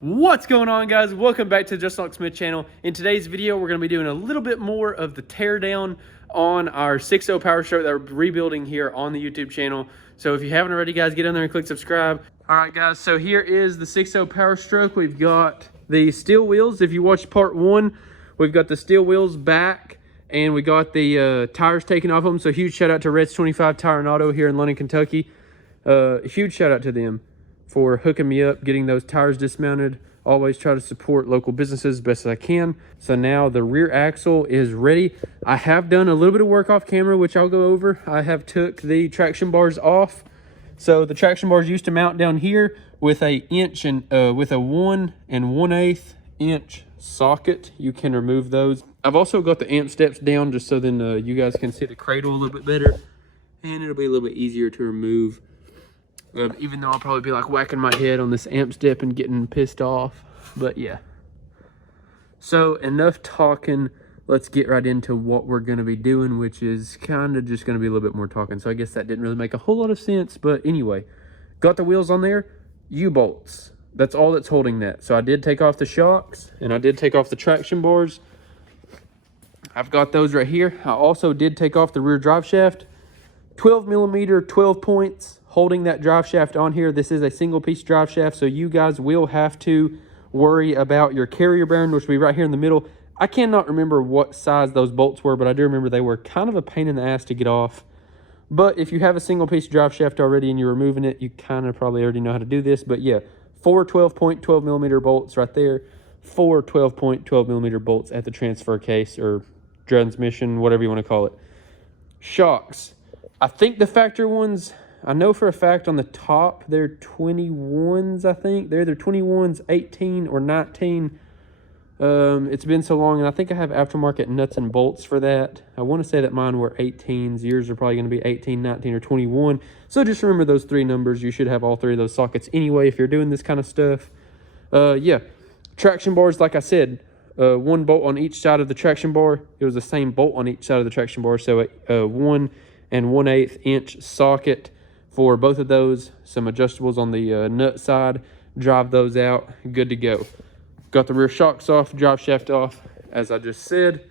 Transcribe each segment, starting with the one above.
What's going on, guys? Welcome back to the Justinhawksmith channel. In today's video, we're going to be doing a little bit more of the teardown on our 6.0 Powerstroke that we're rebuilding here on the YouTube channel. So if you haven't already, guys, get in there and click subscribe. All right, guys, so here is the 6.0 Powerstroke. We've got the steel wheels. If you watched part one, we've got the steel wheels back, and we got the tires taken off them. So huge shout out to Reds 25 Tire and Auto here in London, Kentucky. Huge shout out to them for hooking me up, getting those tires dismounted. Always try to support local businesses as best as I can. So now the rear axle is ready. I have done a little bit of work off camera, which I'll go over. I have took the traction bars off. So the traction bars used to mount down here with a 1 1/8 inch socket. You can remove those. I've also got the amp steps down just so then you guys can see the cradle a little bit better, and it'll be a little bit easier to remove. Even though I'll probably be like whacking my head on this amp step and getting pissed off. But yeah. So enough talking. Let's get right into what we're going to be doing, which is kind of just going to be a little bit more talking. So I guess that didn't really make a whole lot of sense. But anyway, got the wheels on there. U-bolts. That's all that's holding that. So I did take off the shocks and I did take off the traction bars. I've got those right here. I also did take off the rear drive shaft. 12 millimeter, 12 points holding that drive shaft on here. This is a single piece drive shaft, so you guys will have to worry about your carrier bearing, which will be right here in the middle. I cannot remember what size those bolts were, but I do remember they were kind of a pain in the ass to get off. But if you have a single piece drive shaft already and you're removing it, you kind of probably already know how to do this. But yeah, 4 12-point 12 millimeter bolts right there, 4 12-point 12 millimeter bolts at the transfer case or transmission, whatever you want to call it. Shocks. I think the factory ones, I know for a fact on the top, they're 21s, I think. They're either 21s, 18, or 19. It's been so long, and I think I have aftermarket nuts and bolts for that. I want to say that mine were 18s. Yours are probably going to be 18, 19, or 21. So just remember those three numbers. You should have all three of those sockets anyway if you're doing this kind of stuff. Yeah, traction bars, like I said, 1 bolt on each side of the traction bar. It was the same bolt on each side of the traction bar, so 1 1/8 inch socket for both of those. Some adjustables on the nut side. Drive those out. Good to go. Got the rear shocks off, drive shaft off, as I just said.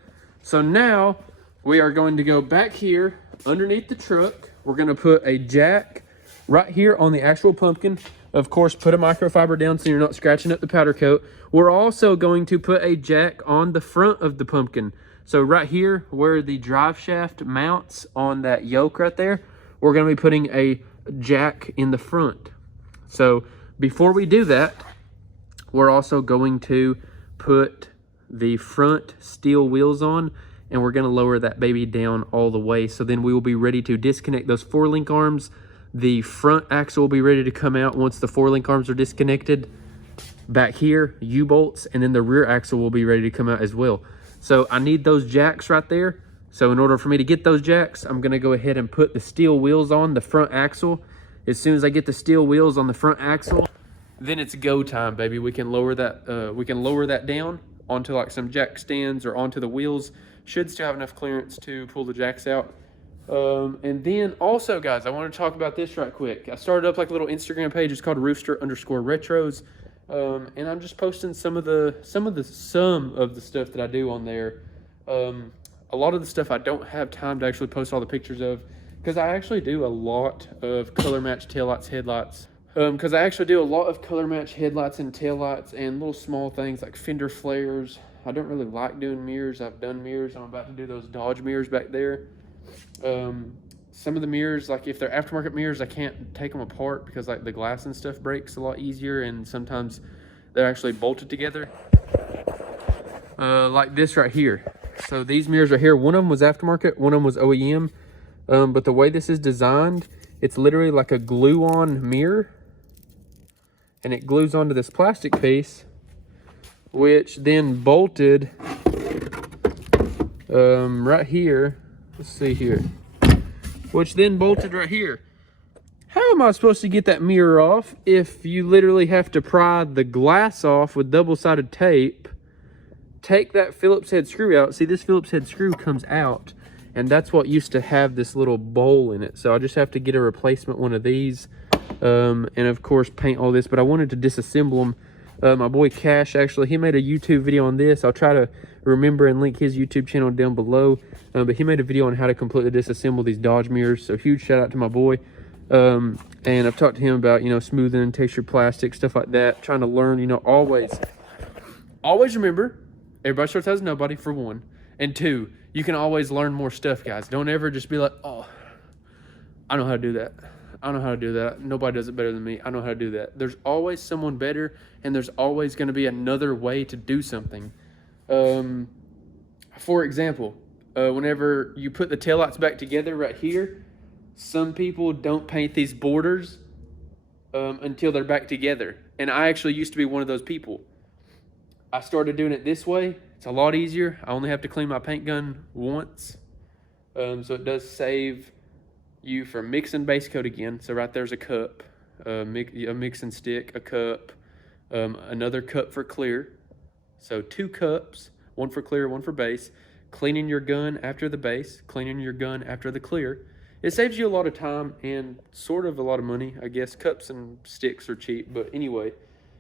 So now we are going to go back here underneath the truck. We're going to put a jack right here on the actual pumpkin. Of course, put a microfiber down so you're not scratching up the powder coat. We're also going to put a jack on the front of the pumpkin. So right here where the drive shaft mounts on that yoke right there, we're going to be putting a jack in the front. So before we do that, we're also going to put the front steel wheels on, and we're going to lower that baby down all the way. So then we will be ready to disconnect those 4-link arms. The front axle will be ready to come out once the 4-link arms are disconnected. Back here, U-bolts, and then the rear axle will be ready to come out as well. So I need those jacks right there. So in order for me to get those jacks, I'm going to go ahead and put the steel wheels on the front axle. As soon as I get the steel wheels on the front axle, then it's go time, baby. We can lower that down onto like some jack stands or onto the wheels. Should still have enough clearance to pull the jacks out. And then also, guys, I want to talk about this right quick. I started up like a little Instagram page. It's called Rooster_Retros. And I'm just posting some of the stuff that I do on there. A lot of the stuff I don't have time to actually post all the pictures of, because I actually do a lot of color match taillights, headlights. Because I actually do a lot of color match headlights and taillights and little small things like fender flares. I don't really like doing mirrors. I've done mirrors. I'm about to do those Dodge mirrors back there. Some of the mirrors, like if they're aftermarket mirrors, I can't take them apart because like the glass and stuff breaks a lot easier, and sometimes they're actually bolted together. Like this right here. So these mirrors right here, one of them was aftermarket, one of them was OEM. But the way this is designed, it's literally like a glue-on mirror, and it glues onto this plastic piece, which then bolted right here. Let's see here. Which then bolted right here. How am I supposed to get that mirror off if you literally have to pry the glass off with double-sided tape, take that Phillips head screw out? See, this Phillips head screw comes out, and that's what used to have this little bowl in it. So I just have to get a replacement one of these, and of course paint all this. But I wanted to disassemble them My boy Cash, actually, he made a YouTube video on this. I'll try to remember and link his YouTube channel down below. But he made a video on how to completely disassemble these Dodge mirrors. So huge shout out to my boy. And I've talked to him about, you know, smoothing, textured plastic, stuff like that. Trying to learn, you know, always remember, everybody starts as nobody, for one. And two, you can always learn more stuff, guys. Don't ever just be like, oh, I know how to do that. I know how to do that. Nobody does it better than me. I know how to do that. There's always someone better, and there's always going to be another way to do something. For example, whenever you put the taillights back together right here, some people don't paint these borders until they're back together. And I actually used to be one of those people. I started doing it this way. It's a lot easier. I only have to clean my paint gun once. So it does save you from mixing base coat again. So right there's a cup, a mixing stick, a cup, another cup for clear. So 2 cups, one for clear, one for base. Cleaning your gun after the base, cleaning your gun after the clear. It saves you a lot of time and sort of a lot of money, I guess. Cups and sticks are cheap, but anyway,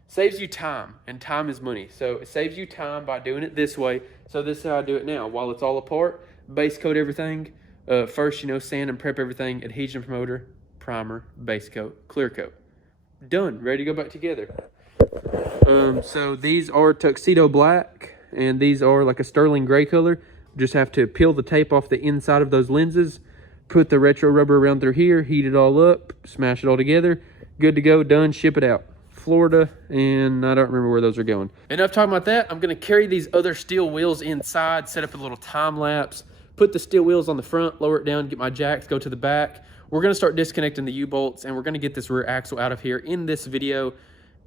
saves you time, and time is money. So it saves you time by doing it this way. So this is how I do it now. While it's all apart, base coat everything. First, you know, sand and prep everything, adhesion promoter, primer, base coat, clear coat. Done, ready to go back together. So these are tuxedo black, and these are like a sterling gray color. Just have to peel the tape off the inside of those lenses, put the retro rubber around through here, heat it all up, smash it all together. Good to go, done, ship it out. Florida, and I don't remember where those are going. Enough talking about that. I'm gonna carry these other steel wheels inside, set up a little time lapse, put the steel wheels on the front, lower it down, get my jacks, go to the back. We're gonna start disconnecting the U-bolts, and we're gonna get this rear axle out of here in this video.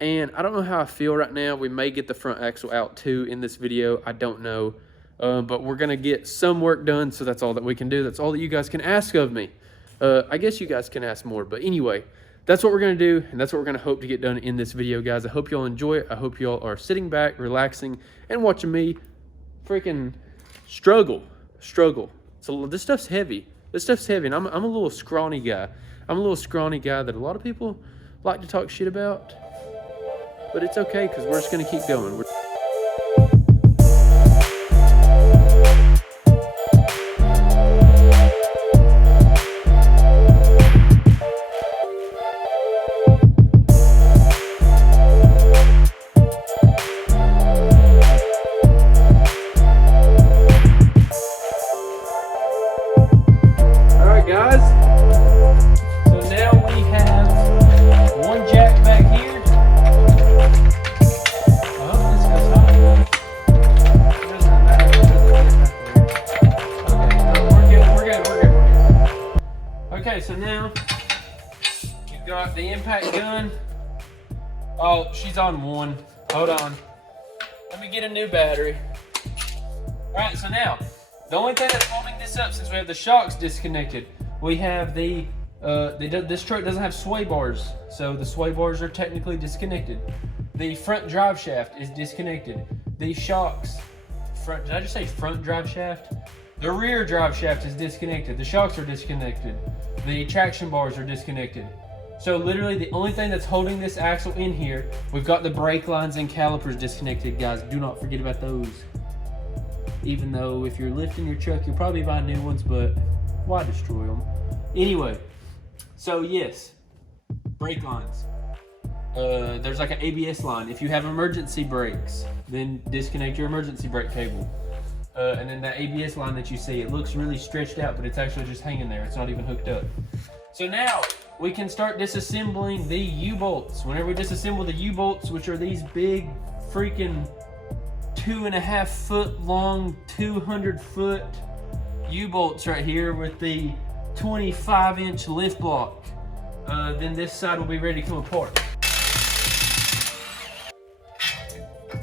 And I don't know how I feel right now. We may get the front axle out too in this video. I don't know. But we're gonna get some work done, so that's all that we can do. That's all that you guys can ask of me. I guess you guys can ask more, but anyway, that's what we're gonna do, and that's what we're gonna hope to get done in this video, guys. I hope y'all enjoy it. I hope y'all are sitting back, relaxing, and watching me freaking struggle. So this stuff's heavy. This stuff's heavy, and I'm a little scrawny guy. I'm a little scrawny guy that a lot of people like to talk shit about, but it's okay, because we're just gonna keep going. Okay, so now you've got the impact gun. Oh, she's on 1. Hold on. Let me get a new battery. All right, so now, the only thing that's holding this up, since we have the shocks disconnected, we have this truck doesn't have sway bars, so the sway bars are technically disconnected. The front drive shaft is disconnected. The shocks, did I just say front drive shaft? The rear drive shaft is disconnected. The shocks are disconnected. The traction bars are disconnected. So literally the only thing that's holding this axle in here, we've got the brake lines and calipers disconnected, guys. Do not forget about those. Even though if you're lifting your truck, you'll probably buy new ones, but why destroy them? Anyway, so yes, brake lines. There's like an ABS line. If you have emergency brakes, then disconnect your emergency brake cable. And then that ABS line that you see, it looks really stretched out, but it's actually just hanging there. It's not even hooked up. So now we can start disassembling the U-bolts. Whenever we disassemble the U-bolts, which are these big freaking 2.5 foot long, 200 foot U-bolts right here with the 25-inch lift block, then this side will be ready to come apart.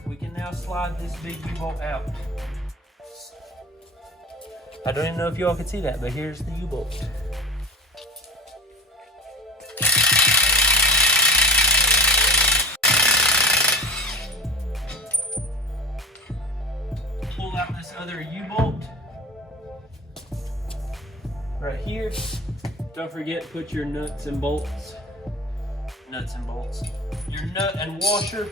We can now slide this big U-bolt out. I don't even know if y'all can see that, but here's the U-bolt. Pull out this other U-bolt right here. Don't forget, put your nuts and bolts. Your nut and washer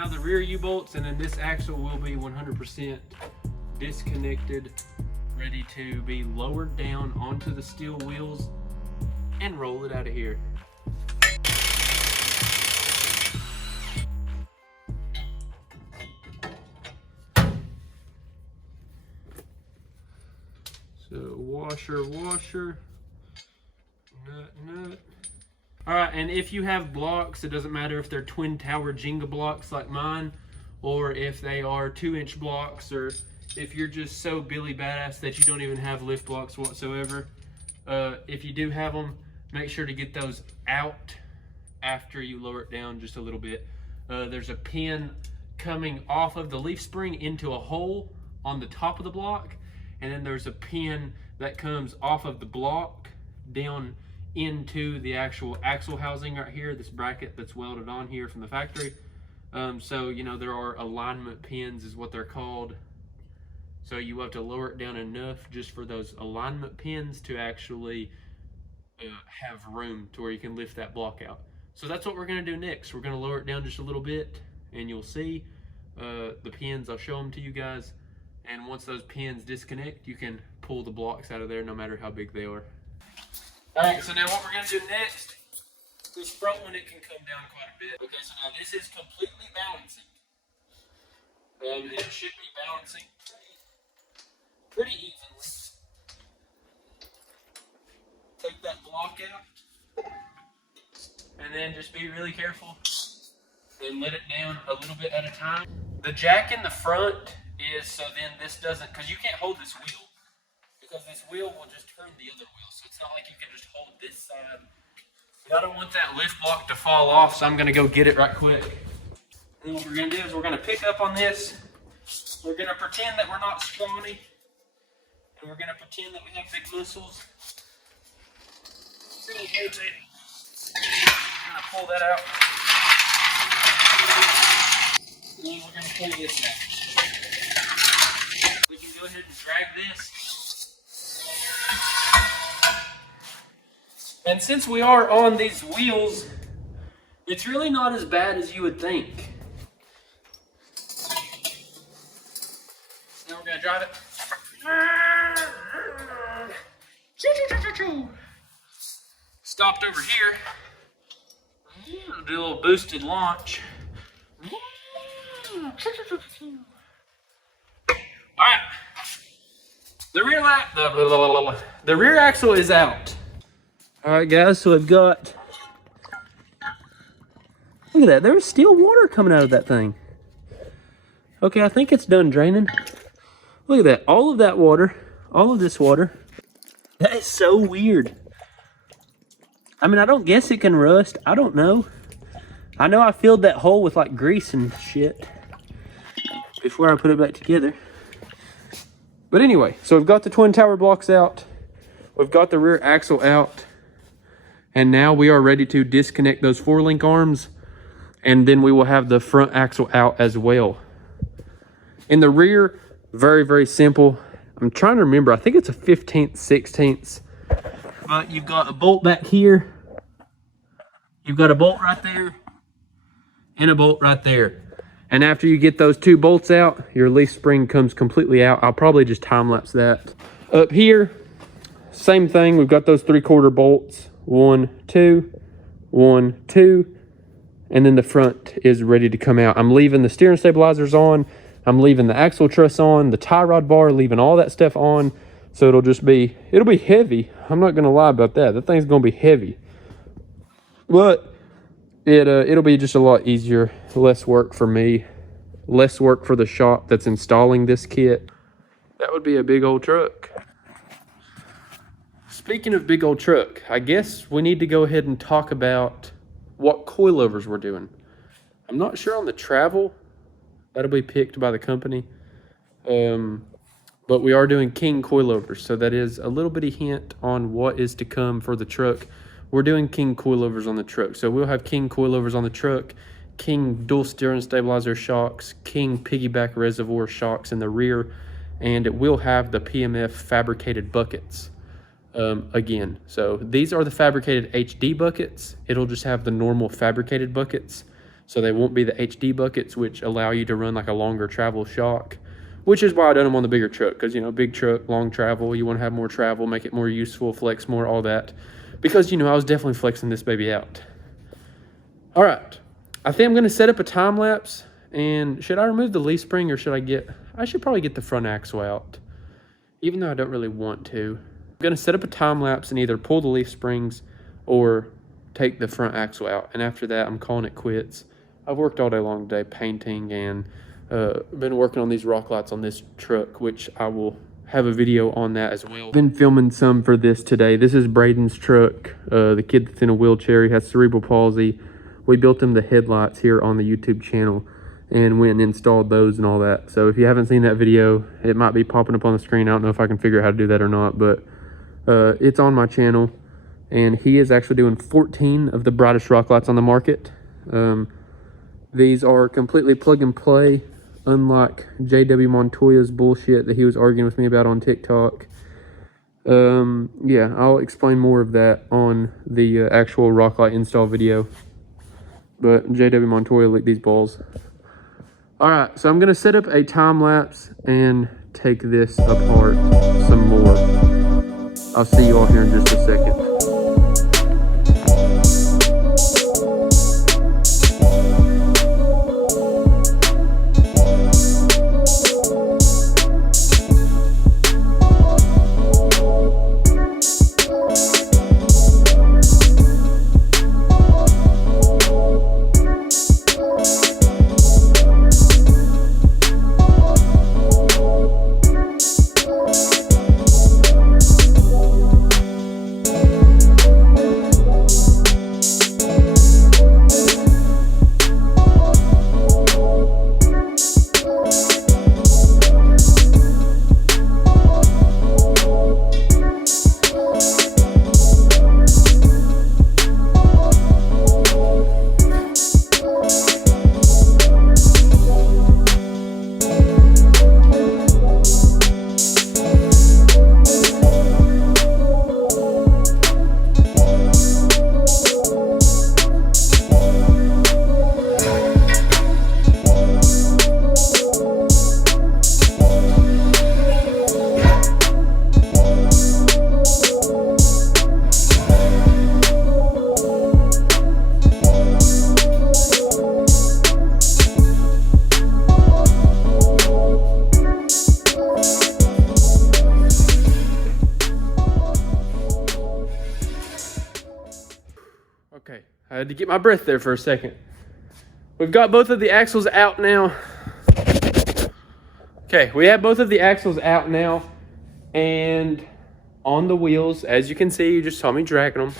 now the rear U-bolts, and then this axle will be 100% disconnected, ready to be lowered down onto the steel wheels and roll it out of here. So washer, nut. All right, and if you have blocks, it doesn't matter if they're twin tower Jenga blocks like mine, or if they are 2-inch blocks, or if you're just so Billy Badass that you don't even have lift blocks whatsoever. If you do have them, make sure to get those out after you lower it down just a little bit. There's a pin coming off of the leaf spring into a hole on the top of the block, and then there's a pin that comes off of the block down into the actual axle housing right here, this bracket that's welded on here from the factory. So, you know, there are alignment pins is what they're called. So you have to lower it down enough just for those alignment pins to actually have room to where you can lift that block out. So that's what we're gonna do next. We're gonna lower it down just a little bit, and you'll see the pins. I'll show them to you guys. And once those pins disconnect, you can pull the blocks out of there no matter how big they are. All right, so now what we're gonna do next, this front one, it can come down quite a bit. Okay, so now this is completely balancing. It should be balancing pretty evenly. Take that block out, and then just be really careful and let it down a little bit at a time. The jack in the front is so then this doesn't, because you can't hold this wheel, because this wheel will just turn the other wheel. So it's not like you can just hold this side. But I don't want that lift block to fall off, so I'm gonna go get it right quick. And what we're gonna do is we're gonna pick up on this. We're gonna pretend that we're not scrawny, and we're gonna pretend that we have big muscles. Really rotate. We're gonna pull that out. And then we're gonna pull this out. We can go ahead and drag this. And since we are on these wheels, it's really not as bad as you would think. Now we're gonna drive it. Stopped over here. Do a little boosted launch. Alright. The rear axle is out. Alright guys, so we've got, look at that, there's still water coming out of that thing. Okay, I think it's done draining. Look at that, all of that water, all of this water. That is so weird. I mean, I don't guess it can rust, I don't know. I know I filled that hole with like grease and shit before I put it back together. But anyway, so we've got the twin tower blocks out. We've got the rear axle out. And now we are ready to disconnect those 4-link arms. And then we will have the front axle out as well. In the rear, very, very simple. I'm trying to remember, I think it's a 15th, 16th. But you've got a bolt back here. You've got a bolt right there. And a bolt right there. And after you get those 2 bolts out, your leaf spring comes completely out. I'll probably just time lapse that. Up here, same thing. We've got those 3/4 bolts. 1, 2, 1, 2. And then the front is ready to come out. I'm leaving the steering stabilizers on. I'm leaving the axle truss on, the tie rod bar, leaving all that stuff on. So it'll be heavy. I'm not gonna lie about that. That thing's gonna be heavy. But it'll be just a lot easier, less work for me, less work for the shop that's installing this kit. That would be a big old truck. Speaking of big old truck, I guess we need to go ahead and talk about what coilovers we're doing. I'm not sure on the travel. That'll be picked by the company. But we are doing King coilovers, so that is a little bitty hint on what is to come for the truck. We're doing King coilovers on the truck. So we'll have King coilovers on the truck, King dual steering stabilizer shocks, King piggyback reservoir shocks in the rear, and it will have the PMF fabricated buckets again. So these are the fabricated HD buckets. It'll just have the normal fabricated buckets. so they won't be the HD buckets, which allow you to run like a longer travel shock, which is why I done them on the bigger truck, because, you know, big truck, long travel, you want to have more travel, make it more useful, flex more, all that. Because, you know, I was definitely flexing this baby out. All right, I think I'm going to set up a time lapse. And should I remove the leaf spring, or I should probably get the front axle out, even though I don't really want to. I'm going to set up a time lapse and either pull the leaf springs or take the front axle out. And after that, I'm calling it quits. I've worked all day long today painting, and been working on these rock lights on this truck, which I will have a video on that as well. Been filming some for this today. This is Braden's truck, the kid that's in a wheelchair. He has cerebral palsy. We built him the headlights here on the YouTube channel and went and installed those and all that. So if you haven't seen that video, it might be popping up on the screen. I don't know if I can figure out how to do that or not, but it's on my channel. And he is actually doing 14 of the brightest rock lights on the market. These are completely plug and play, unlike JW Montoya's bullshit that he was arguing with me about on TikTok. Yeah, I'll explain more of that on the actual rock light install video. But JW Montoya licked these balls. All right, so I'm gonna set up a time lapse and take this apart some more. I'll see you all here in just a second. Okay, I had to get my breath there for a second. We've got both of the axles out now. Okay, we have both of the axles out now, and on the wheels, as you can see, you just saw me dragging them.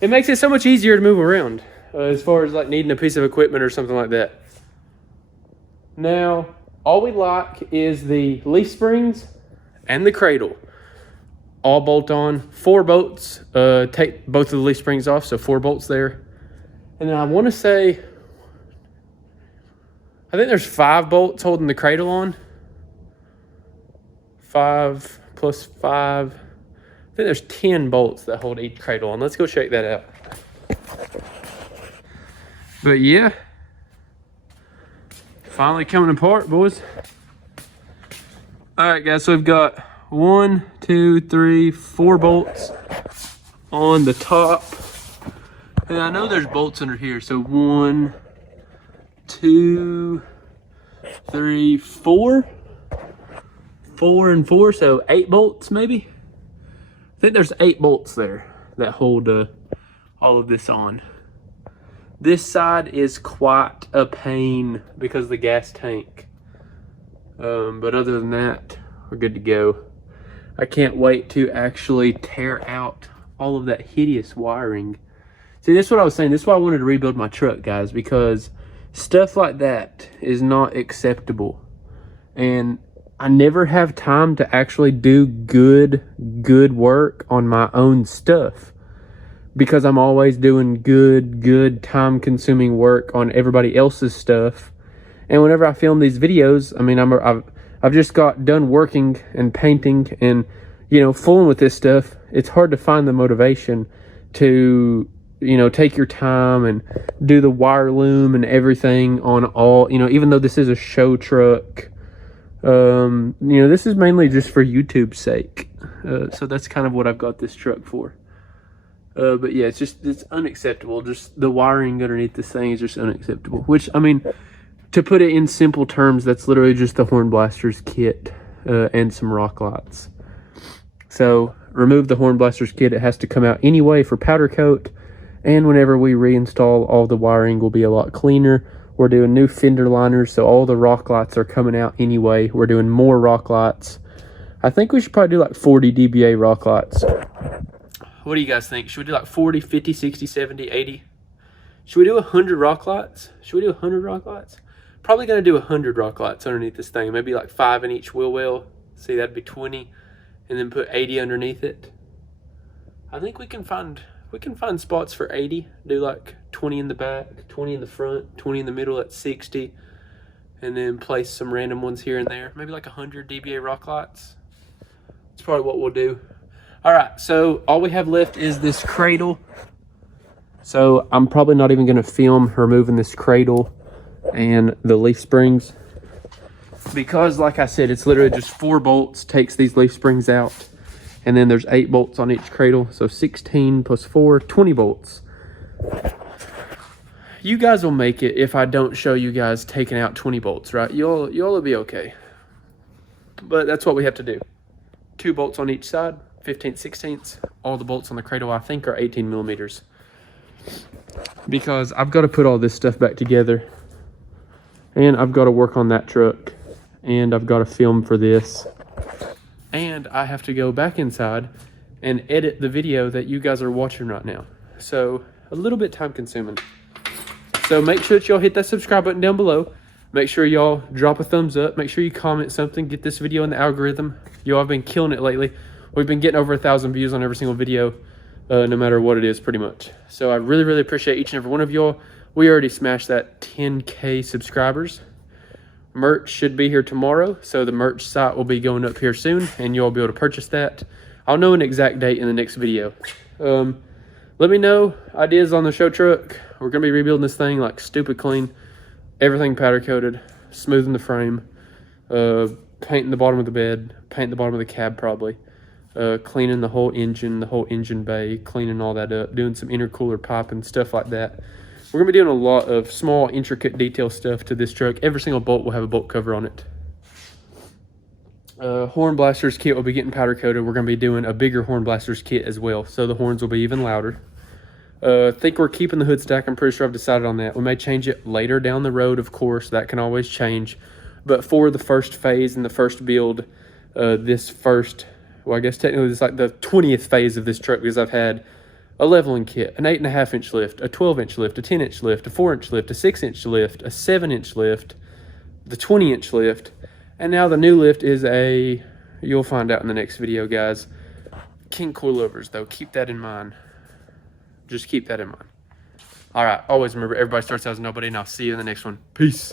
It makes it so much easier to move around, as far as like needing a piece of equipment or something like that. Now, all we like is the leaf springs and the cradle. All bolt on, 4 bolts, take both of the leaf springs off, so 4 bolts there. And then I want to say, I think there's 5 bolts holding the cradle on. 5 plus 5. I think there's 10 bolts that hold each cradle on. Let's go check that out. But yeah, finally coming apart, boys. All right, guys, so we've got 1, 2, 3, 4 bolts on the top. And I know there's bolts under here. So 1, 2, 3, 4. 4 and 4, so 8 bolts maybe. I think there's 8 bolts there that hold all of this on. This side is quite a pain because of the gas tank. But other than that, we're good to go. I can't wait to actually tear out all of that hideous wiring. See, this is what I was saying. This is why I wanted to rebuild my truck, guys, because stuff like that is not acceptable. And I never have time to actually do good work on my own stuff, because I'm always doing good time-consuming work on everybody else's stuff. And whenever I film these videos, I mean, I've just got done working and painting and, you know, fooling with this stuff. It's hard to find the motivation to you know, take your time and do the wire loom and everything on all, you know, even though this is a show truck, you know, this is mainly just for YouTube's sake. So that's kind of what I've got this truck for. But yeah, it's unacceptable. Just the wiring underneath this thing is just unacceptable. Which, I mean, to put it in simple terms, that's literally just the horn blaster's kit and some rock lights. So remove the horn blaster's kit. It has to come out anyway for powder coat. And whenever we reinstall, all the wiring will be a lot cleaner. We're doing new fender liners, so all the rock lights are coming out anyway. We're doing more rock lights. I think we should probably do like 40 dBA rock lights. What do you guys think? Should we do like 40, 50, 60, 70, 80? Should we do 100 rock lights? Should we do 100 rock lights? Probably going to do 100 rock lights underneath this thing. Maybe like 5 in each wheel well. See, that'd be 20. And then put 80 underneath it. I think we can find spots for 80. Do like 20 in the back, 20 in the front, 20 in the middle at 60. And then place some random ones here and there. Maybe like 100 dBA rock lights. That's probably what we'll do. All right, so all we have left is this cradle. So I'm probably not even gonna film removing this cradle and the leaf springs, because like I said, it's literally just 4 bolts, takes these leaf springs out. And then there's 8 bolts on each cradle. So 16 plus 4, 20 bolts. You guys will make it if I don't show you guys taking out 20 bolts, right? Y'all will be okay. But that's what we have to do. 2 bolts on each side, 15 16ths. All the bolts on the cradle, I think, are 18 millimeters. Because I've got to put all this stuff back together. And I've got to work on that truck. And I've got to film for this. And I have to go back inside and edit the video that you guys are watching right now. So a little bit time consuming. So make sure that y'all hit that subscribe button down below. Make sure y'all drop a thumbs up. Make sure you comment something. Get this video in the algorithm. Y'all have been killing it lately. We've been getting over 1,000 views on every single video, no matter what it is, pretty much. So I really, really appreciate each and every one of y'all. We already smashed that 10K subscribers. Merch should be here tomorrow, so the merch site will be going up here soon, and you'll be able to purchase that. I'll know an exact date in the next video. Let me know ideas on the show truck. We're going to be rebuilding this thing like stupid clean. Everything powder coated, smoothing the frame, painting the bottom of the bed, painting the bottom of the cab probably, cleaning the whole engine bay, cleaning all that up, doing some intercooler pipe and stuff like that. We're going to be doing a lot of small, intricate detail stuff to this truck. Every single bolt will have a bolt cover on it. Horn blasters kit will be getting powder coated. We're going to be doing a bigger horn blasters kit as well, so the horns will be even louder. I think we're keeping the hood stack. I'm pretty sure I've decided on that. We may change it later down the road, of course. That can always change. But for the first phase and the first build, well, I guess technically it's like the 20th phase of this truck, because I've had a leveling kit, an 8.5-inch lift, a 12-inch lift, a 10-inch lift, a 4-inch lift, a 6-inch lift, a 7-inch lift, the 20-inch lift, and now the new lift is you'll find out in the next video, guys, king coilovers, though. Keep that in mind. Just keep that in mind. All right, always remember, everybody starts out as nobody, and I'll see you in the next one. Peace.